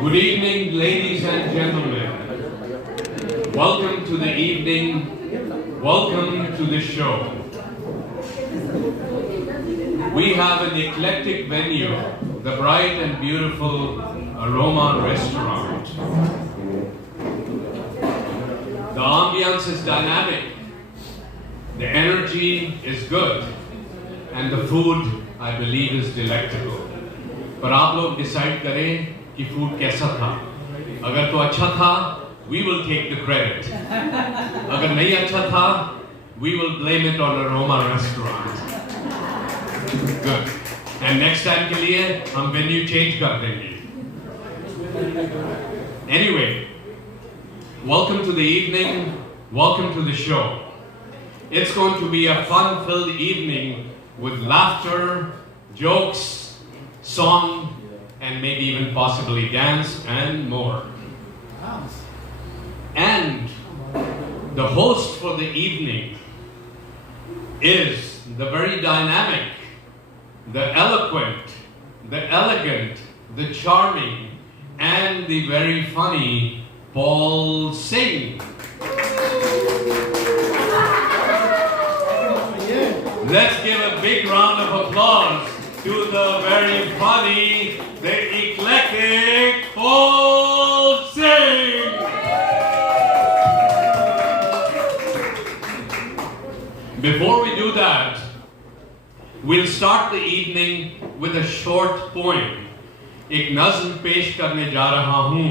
Good evening, ladies and gentlemen. Welcome to the evening. Welcome to the show. We have an eclectic venue, the bright and beautiful Aroma Restaurant. The ambience is dynamic, the energy is good, and the food, I believe, is delectable. पर आप लोग decide करें कि food कैसा था. अगर तो अच्छा था, we will take the credit. अगर नहीं अच्छा था, we will blame it on Aroma Restaurant. Good. And next time के लिए हम venue change कर देंगे. Anyway, welcome to the evening. Welcome to the show. It's going to be a fun-filled evening with laughter, jokes, song, and maybe even possibly dance and more. And the host for the evening is the very dynamic, the eloquent, the elegant, the charming, and the very funny Paul Singh. Let's give a big round of applause to the very funny, the eclectic Paul Singh. Before we do that, we'll start the evening with a short poem. एक नज़्म पेश करने जा रहा हूँ.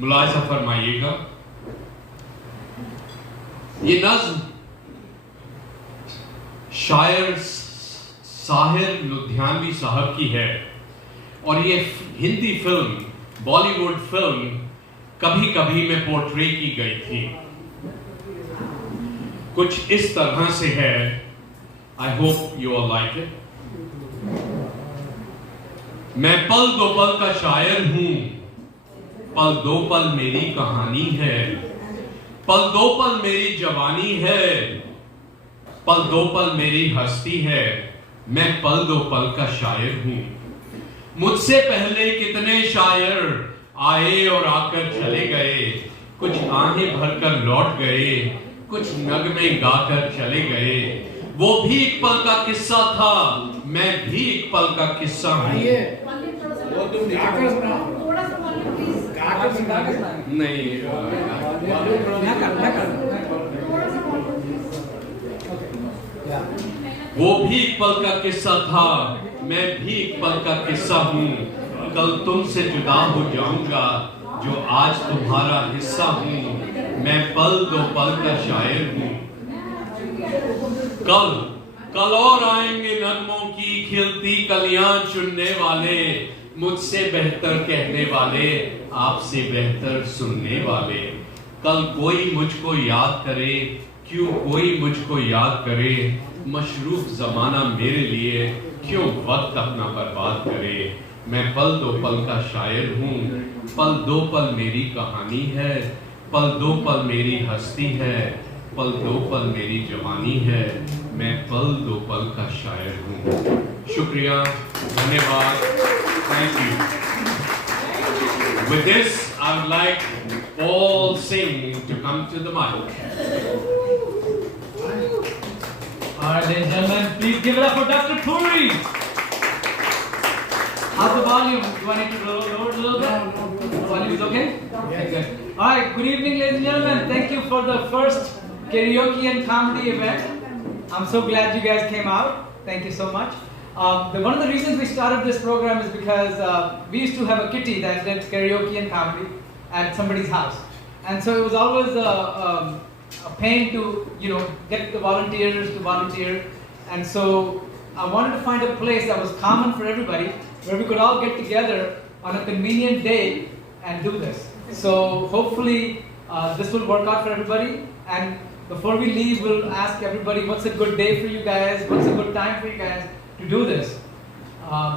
मुलाहिज़ा फरमाइएगा. ये नज़्म शायर साहिर लुधियानवी साहब की है और ये हिंदी फिल्म, बॉलीवुड फिल्म कभी कभी में पोर्ट्रे की गई थी. कुछ इस तरह से है. I hope you all like it. मैं पल दो पल का शायर हूं, पल दो पल मेरी कहानी है, पल दो पल मेरी जवानी है, पल दो पल मेरी हस्ती है. मैं पल दो पल का शायर हूं. मुझसे पहले कितने शायर आए और आकर चले गए. कुछ आहें भरकर लौट गए, कुछ नगमे गाकर चले गए. वो भी एक पल का किस्सा था, मैं भी एक पल का किस्सा हूं. नहीं, वो भी एक पल का किस्सा था, मैं भी एक पल का किस्सा हूँ. कल तुमसे जुदा हो जाऊंगा, जो आज तुम्हारा हिस्सा हूँ. मैं पल दो पल का शायर हूँ. कल और आएंगे नगमों की खिलती कलियां चुनने वाले, मुझसे बेहतर कहने वाले, आपसे बेहतर सुनने वाले. कल कोई मुझको याद करे, क्यों कोई मुझको याद करे. मशरूफ जमाना मेरे लिए क्यों वक्त अपना बर्बाद करे. मैं पल दो पल का शायर हूँ. पल दो पल मेरी कहानी है, पल दो पल मेरी हस्ती है, पल दो पल मेरी जवानी है. मैं पल दो पल का शायर हूँ. शुक्रिया, धन्यवाद. Thank you. With this, I would like Paul Singh to come to the mic. All right, ladies and gentlemen, please give it up for Dr. Puri. How's the volume? Do I need to lower it a little bit? The volume is okay? Okay, good. All right, good evening, ladies and gentlemen. Thank you for the first karaoke and comedy event. I'm so glad you guys came out. Thank you so much. One of the reasons we started this program is because we used to have a kitty that did karaoke and comedy at somebody's house. And so it was always a pain to, get the volunteers to volunteer. And so I wanted to find a place that was common for everybody, where we could all get together on a convenient day and do this. So hopefully this will work out for everybody. And before we leave, we'll ask everybody, what's a good day for you guys? What's a good time for you guys to do this?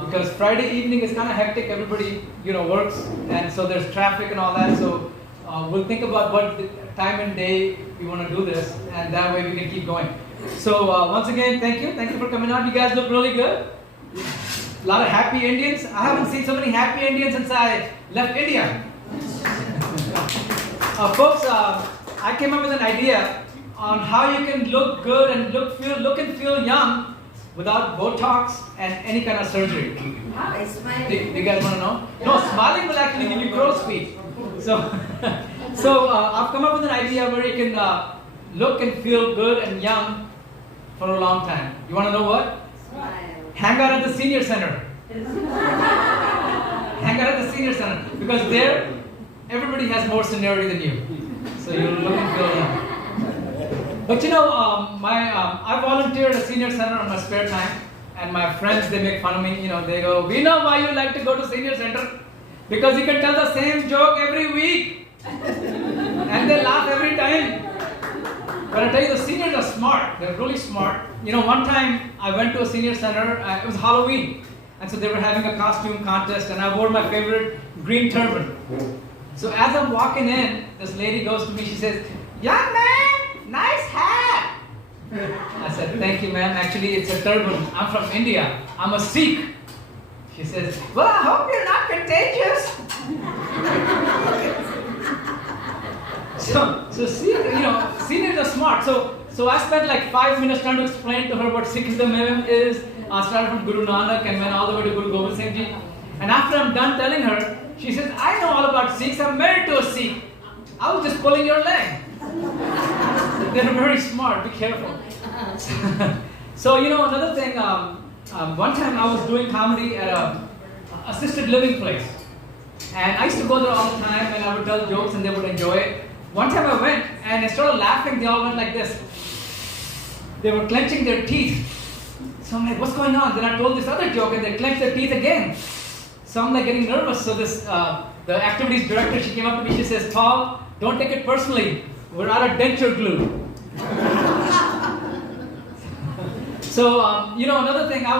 Because Friday evening is kind of hectic. Everybody, works, and so there's traffic and all that. So we'll think about what time and day we want to do this, and that way we can keep going. So once again, thank you for coming out. You guys look really good. A lot of happy Indians. I haven't seen so many happy Indians since I left India. Folks, I came up with an idea on how you can look good and look and feel young without Botox and any kind of surgery. Do you guys want to know? No, smiling will actually give you crow's feet. So, I've come up with an idea where you can look and feel good and young for a long time. You want to know what? Hang out at the senior center. Hang out at the senior center, because there everybody has more seniority than you, so you'll look and feel young. But you know, I volunteer at a senior center on my spare time, and my friends, they make fun of me. You know, they go, "We know why you like to go to senior center, because you can tell the same joke every week, and they laugh every time." But I tell you, the seniors are smart. They're really smart. You know, one time I went to a senior center. It was Halloween, and so they were having a costume contest, and I wore my favorite green turban. So as I'm walking in, this lady goes to me. She says, "Young man, nice hat." I said, "Thank you, ma'am. Actually, it's a turban. I'm from India. I'm a Sikh." She says, "Well, I hope you're not contagious." So see, you know, seniors are smart. So I spent like 5 minutes trying to explain to her what Sikhism is. I started from Guru Nanak and went all the way to Guru Gobind Singh Ji. And after I'm done telling her, she says, "I know all about Sikhs. I'm married to a Sikh. I was just pulling your leg." They're very smart. Be careful. So you know, another thing. One time I was doing comedy at a assisted living place, and I used to go there all the time, and I would tell jokes, and they would enjoy it. One time I went, and instead of laughing, they all went like this. They were clenching their teeth. So I'm like, "What's going on?" Then I told this other joke, and they clenched their teeth again. So I'm like getting nervous. So this the activities director, she came up to me. She says, "Paul, don't take it personally. We're out of denture glue." So you know, another thing, I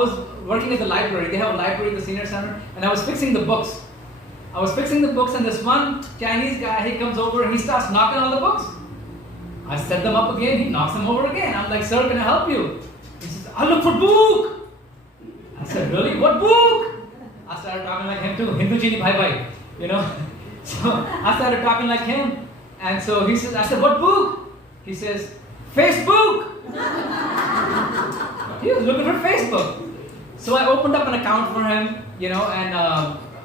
was working at the library. They have a library at the senior center, and I was fixing the books. And this one Chinese guy, he comes over and he starts knocking on the books. I set them up again. He knocks them over again. I'm like, "Sir, can I help you?" He says, "I look for book." I said, "Really? What book?" I started talking like him too. Hindu Chini Bhai Bhai, you know. So I started talking like him. And so he says, I said, "What book?" He says, "Facebook." He was looking for Facebook. So I opened up an account for him, you know, and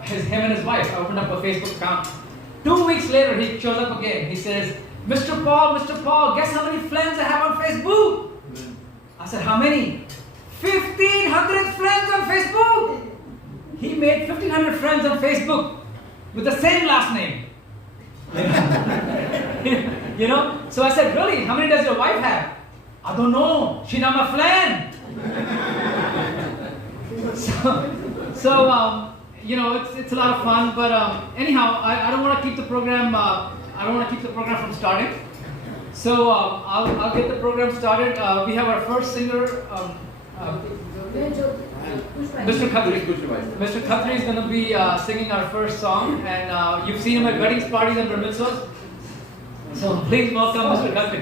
him and his wife, I opened up a Facebook account. 2 weeks later, he shows up again. He says, Mr. Paul, guess how many friends I have on Facebook?" I said, "How many?" 1,500 friends on Facebook. He made 1,500 friends on Facebook with the same last name. You know? So I said, "Really? How many does your wife have?" "I don't know. She's not my friend." So you know, it's a lot of fun. But anyhow, I don't want to keep the program. I don't want to keep the program from starting. So I'll get the program started. We have our first singer, Mr. Khatri. Mr. Khatri is going to be singing our first song, and you've seen him at weddings, parties, and bar mitzvahs. So please welcome Mr. Khatri.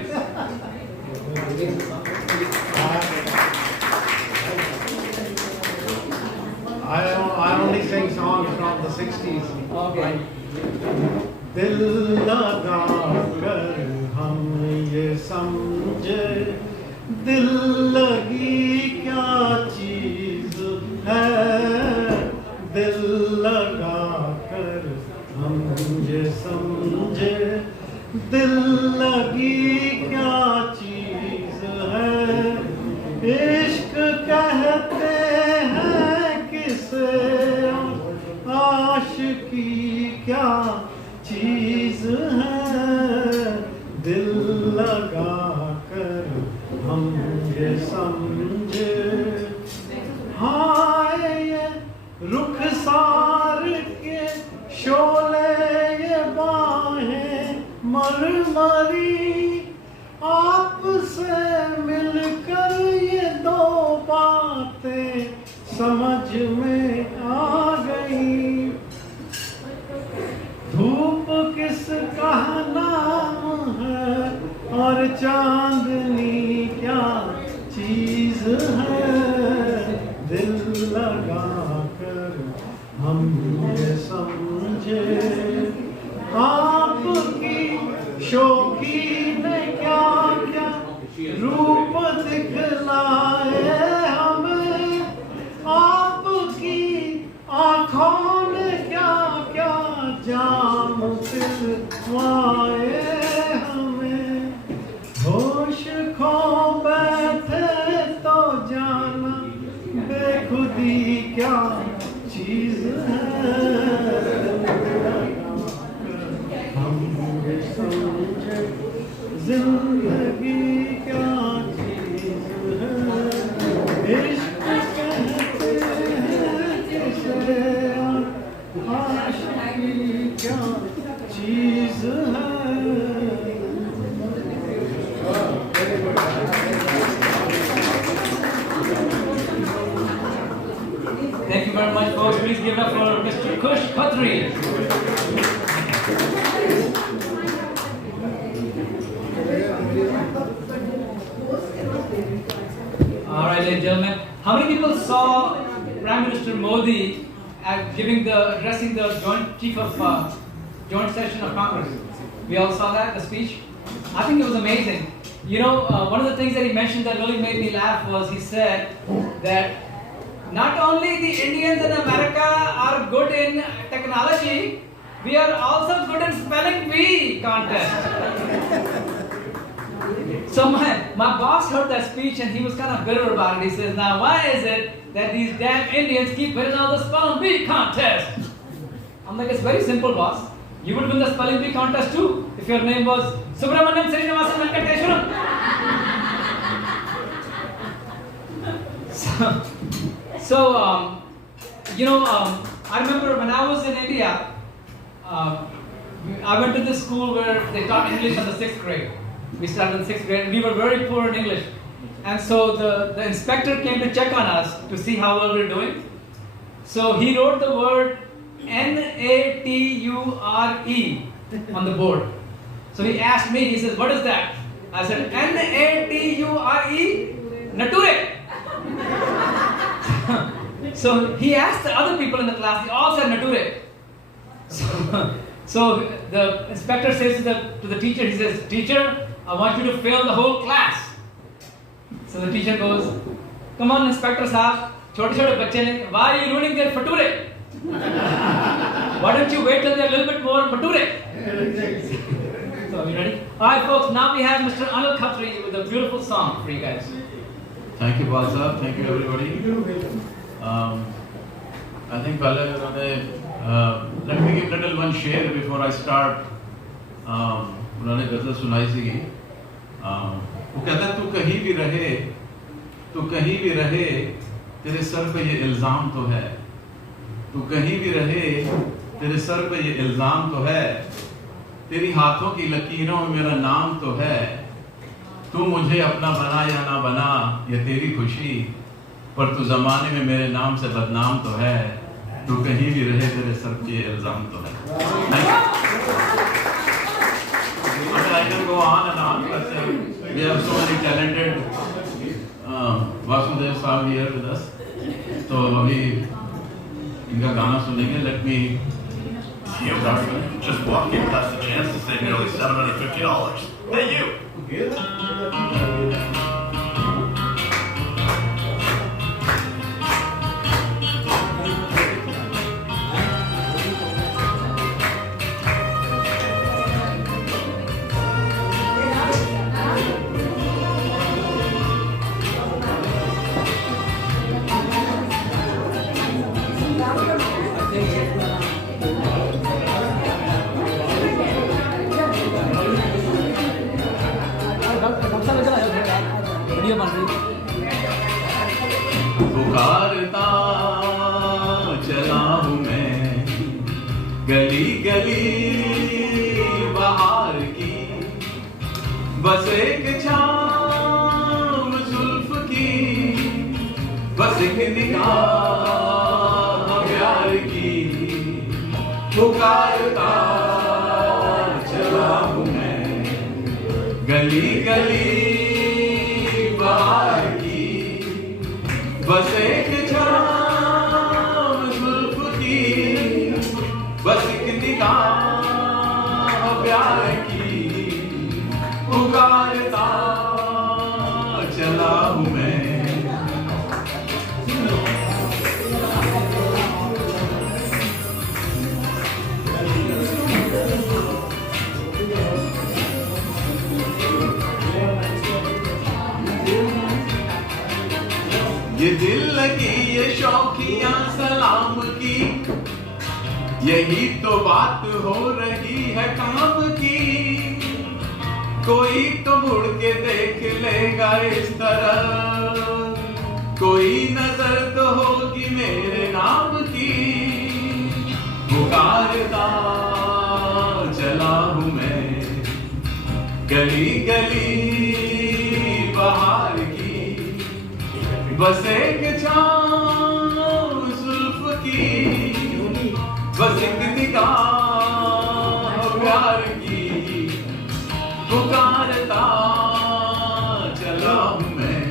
I only sing songs from the 60s. Okay. दिल लगा कर हम ये समझे, दिल लगी क्या चीज है, दिल लगा कर हम ये समझे, दिल लगी क्या चीज है, इश्क कहते हैं किसे, आशिकी क्या चीज है, दिल लगा कर हम ये समझे। हाय ये रुखसार के शोले, ये बाहें मरमरी, आपसे मिलकर ये दो बातें समझ में आ गई। धूप किसका नाम है और चांदनी क्या चीज है, दिल ये समझे आपकी शोकी ने क्या क्या रूप दिखलाए हमें, आपकी आँखों ने क्या क्या जाम दिलवाए हमें। होश खो बैठे तो जाना बेखुदी क्या चीज है, हम समझे जिंदगी क्या चीज है। इश्क कहते हैं किसे, आशिकी क्या चीज है। Thank you very much, folks. Please give it up for Mr. Kush Khatri. All right, ladies and gentlemen. How many people saw Prime Minister Modi addressing the joint session of Congress? We all saw that, the speech. I think it was amazing. You know, one of the things that he mentioned that really made me laugh was he said that not only the Indians in America are good in technology, we are also good in spelling bee contest. So my boss heard that speech and he was kind of bitter about it. He says, now why is it that these damn Indians keep winning all the spelling bee contest? I'm like, it's very simple, boss. You would win the spelling bee contest too if your name was Subramaniam Srinivasan Venkateswaran. I remember when I was in India, I went to this school where they taught English in the 6th grade. We started in 6th grade and we were very poor in English. And so the inspector came to check on us to see how well we were doing. So he wrote the word Nature on the board. So he asked me, he says, what is that? I said, Nature, nature. So he asked the other people in the class, they all said nature. So the inspector says to the teacher, he says, teacher, I want you to fail the whole class. So the teacher goes, come on, Inspector Saab, chote bache ne, why are you ruining their fature? Why don't you wait till they're a little bit more mature? So are you ready? Alright folks, now we have Mr. Anil Khatri with a beautiful song for you guys. Thank you, Balsa. Thank you, everybody. I think let me give little one share before I start. उन्होंने गज़ल सुनाई सी वो कहता तू कहीं भी रहे तेरे sir पे ये इल्ज़ाम तो है, तू कहीं भी रहे तेरे सर पे ये इल्ज़ाम तो है, तेरी हाथों की लकीरों में मेरा नाम तो है, तू मुझे अपना बना या ना बना ये तेरी खुशी, पर तू ज़माने में मेरे नाम से बदनाम तो है, तू कहीं भी रहे तेरे सर पे ये इल्ज़ाम तो है. I can go on and on, but we have so many talented Vasudev Saab here with us. So अभी इनका गाना सुनेंगे. Let me Just walking past the chance to save nearly $750. Hey, you! पुकारता चला हूँ मैं गली गली बाहर की, बस एक छाँव जुल्फ की, बस एक निगाह प्यार की, पुकारता चला हूँ मैं गली गली बाहर की, बस एक छाँव जुल्फ की, बस एक निगाह प्यार की पुकारता चला हूँ मैं। ये दिल लगी ये शौकिया सलाम की, यही तो बात हो रही है काम की। कोई तो मुड़ के देख लेगा इस तरह, कोई नजर तो होगी मेरे नाम की। पुकारता चला हूँ मैं गली गली बाहर की, बस एक छाँव जुल्फ की, बस एक निगाह प्यार की पुकारता चला हूँ मैं।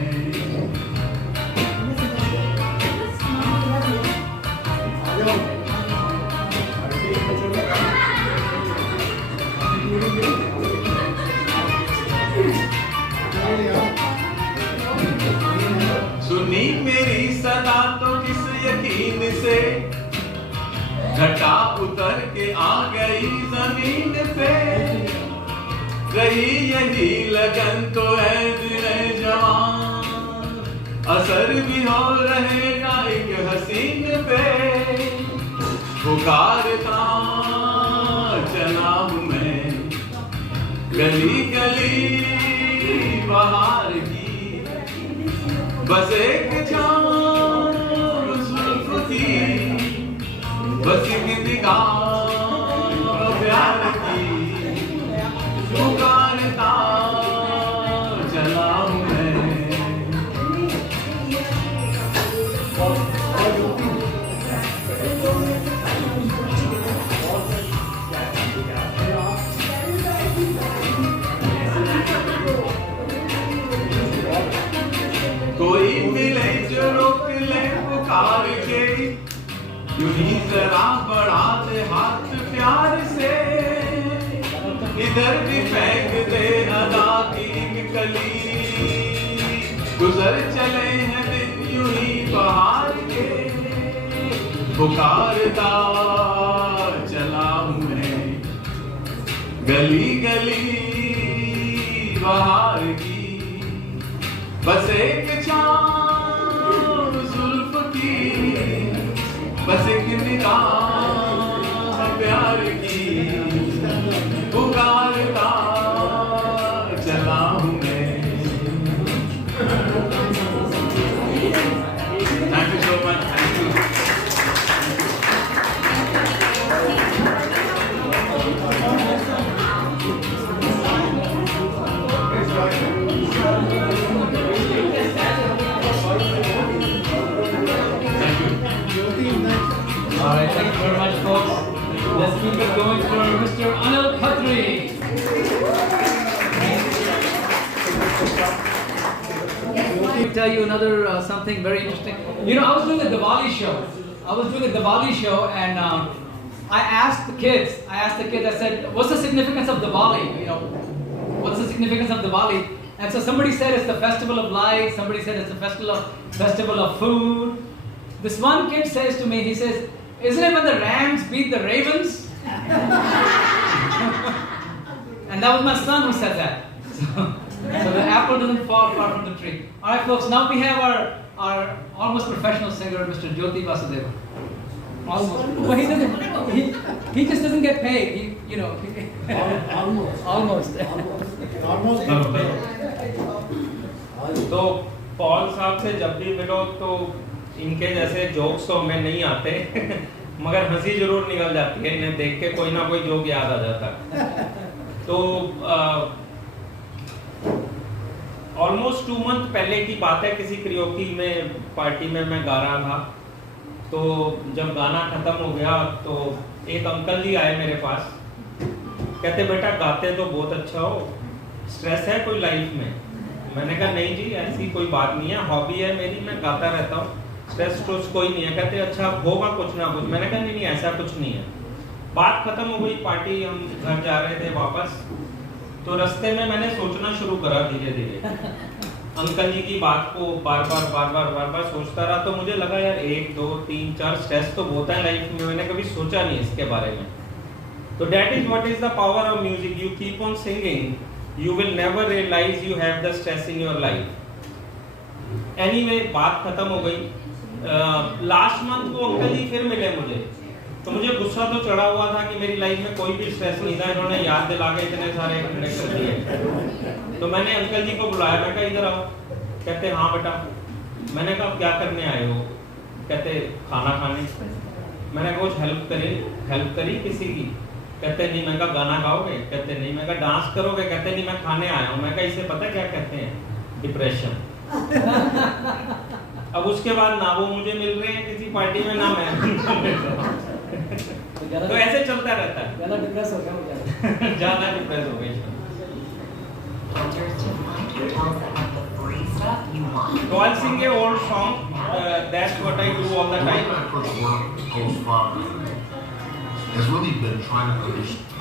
सुनी मेरी सदा तो किस यकीन से, घटा उतर के आ गई जमीन पे। रही यही लगन तो है दिल जवान, असर भी हो रहेगा एक हसीन पे। पुकारता चला हूँ मैं गली गली बाहर की, बस एक छाँव जुल्फ की, बस एक निगाह प्यार की पुकारता चला हूँ मैं। कोई मिले जो रोक ले पुकार के, यूं ही जरा बढ़ा दे हाथ प्यार से। इधर भी फेंक दे अदा की एक कली, गुजर चले हैं दिन यूं ही बाहर के। पुकारता चला हूँ मैं गली गली बाहर की, बस एक छाँव जुल्फ की, बस एक निगाह प्यार की पुकारता चला हूँ मैं। Thank you so much. Thank you. All right, thank you very much, folks. Let's keep it going for Mr. Anil Khatri. Let me tell you another something very interesting. You know, I was doing a Diwali show. And I asked the kids, I said, what's the significance of Diwali? You know, what's the significance of Diwali? And so somebody said it's the festival of lights, somebody said it's the festival of food. This one kid says to me, he says, isn't it when the Rams beat the Ravens? And that was my son who said that. So the apple doesn't fall far from the tree. All right, folks, now we have our almost professional singer, Mr. Jyoti Vasudeva. Almost. Well, he doesn't. He just doesn't get paid. Almost. तो Paul साहब से जब भी मिलो तो इनके जैसे jokes तो हमें नहीं आते मगर हंसी जरूर निकल जाती है, इन्हें देख के कोई ना कोई जोक याद आ जाता है। तो ऑलमोस्ट 2 मंथ पहले की बात है, किसी करियोकी में पार्टी में मैं गा रहा था। तो जब गाना खत्म हो गया तो एक अंकल जी आए मेरे पास, कहते बेटा गाते तो बहुत अच्छा हो, स्ट्रेस है कोई लाइफ में? मैंने कहा नहीं जी ऐसी कोई बात नहीं है, हॉबी है मेरी, मैं गाता रहता हूँ, स्ट्रेस कोई नहीं है। कहते अच्छा होगा कुछ ना कुछ। मैंने कहा नहीं ऐसा कुछ नहीं है। बात खत्म हो गई, पार्टी, हम घर जा रहे थे वापस, तो रास्ते में मैंने सोचना शुरू करा धीरे धीरे अंकल जी की बात को बार बार सोचता रहा। तो मुझे लगा यार 1 2 3 4 स्ट्रेस तो बहुत है लाइफ में, मैंने कभी सोचा नहीं इसके बारे में। तो that is what is the power of music, you keep on singing, you will never realize you have the stress in your life. Anyway, बात खत्म हो गई। लास्ट मंथ को अंकल जी फिर मिले मुझे, तो मुझे गुस्सा तो चढ़ा हुआ था कि मेरी लाइफ में कोई भी स्ट्रेस नहीं था, इन्होंने याद दिला के इतने सारे कनेक्शन दिए। तो मैंने अंकल जी को बुलाया, मैं कहा इधर आओ। कहते हाँ बेटा। मैंने कहा क्या करने आए हो? कहते खाना खाने। मैंने कहा कुछ हेल्प करी किसी की? कहते नहीं। मैं कहा गाना गाओगे? कहते नहीं। मैं कहा डांस करोगे? कहते नहीं, मैं खाने आया हूँ। मैं कहा इसे पता क्या कहते हैं? डिप्रेशन। अब उसके बाद ना वो मुझे मिल रहे हैं किसी पार्टी में, ना मैं तो ऐसे चलता रहता है। ज्यादा डिप्रेस हो गया ज्यादा डिप्रेस हो गई। So I'll sing a old song. That's what I do all the time. One of my first work post-father has really been trying to understand.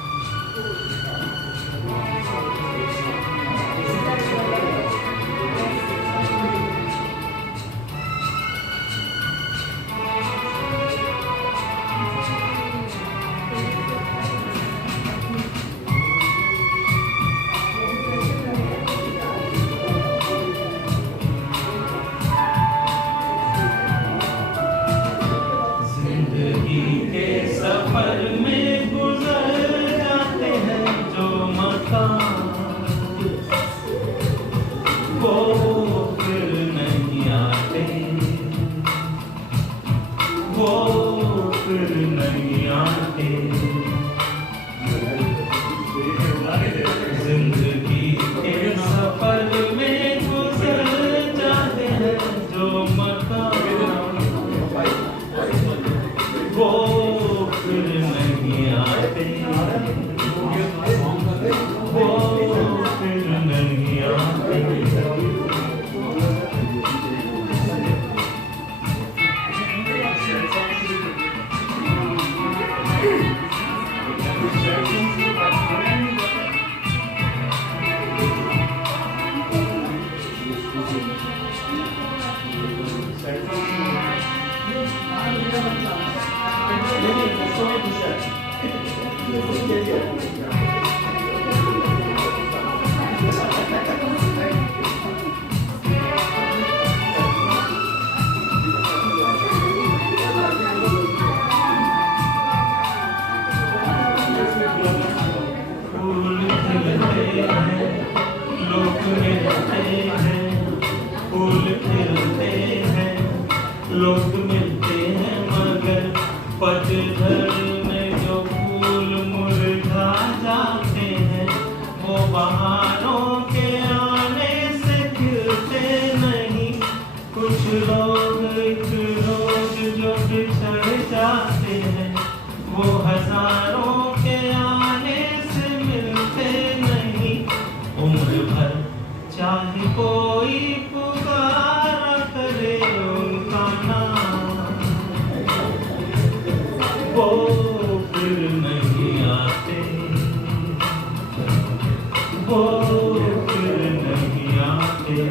लोग मिलते हैं मगर पतझड़ में जो फूल मुरझा जाते हैं, वो बहारों के आने से खिलते नहीं। कुछ लोग एक रोज जो बिछड़ जाते हैं, वो हजारों के आने से मिलते नहीं। उम्र भर चाहे कोई पुकारा करे उनका नाम, वो फिर नहीं आते, वो फिर नहीं आते।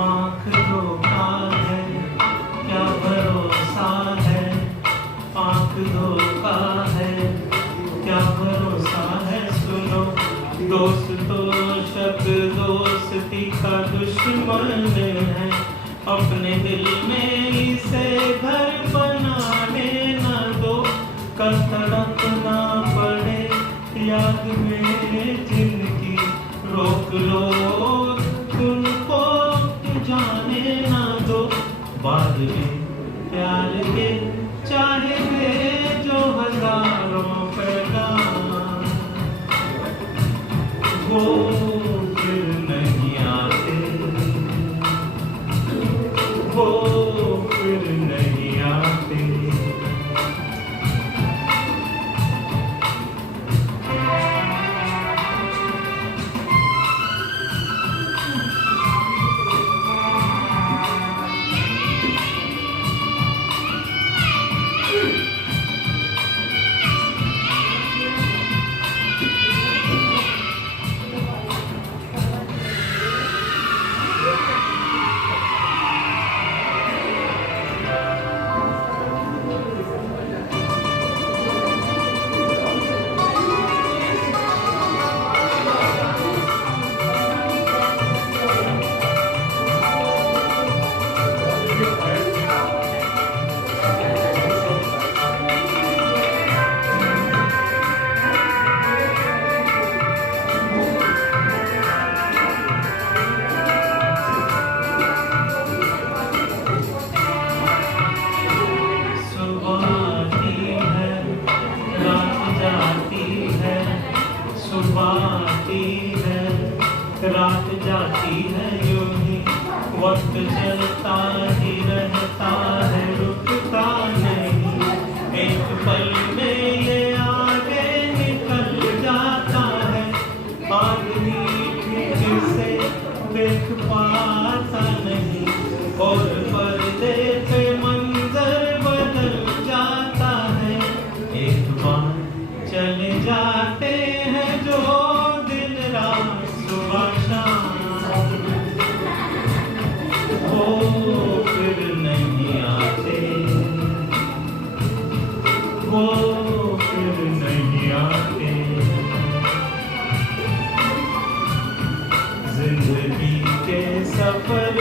आँख धोखा है क्या भरोसा है, आँख धोखा है क्या भरोसा है। सुनो दोस्त तो शक दोस्ती का दुश्मन है, अपने दिल में इसे घर बनाने न दो। कल तड़पना पड़े याद में जिनकी, रोक लो तुमको जाने ना दो, बाद में प्यार के चाहे वे जो हजारों पैगाम, वो फिर नहीं आते, वो फिर नहीं आते। रात जाती है यूं ही, वक्त चलता ही रहता है, रुकता नहीं, एक पल में ये आगे निकल जाता है, आदमी ठीक से देख पाता नहीं, और पर्दे पे मंजर बदल जाता है, एक बार चले जाते हैं जो दिन रात सुबह शाम, वो फिर नहीं आते, वो फिर नहीं आते। जिंदगी के सफर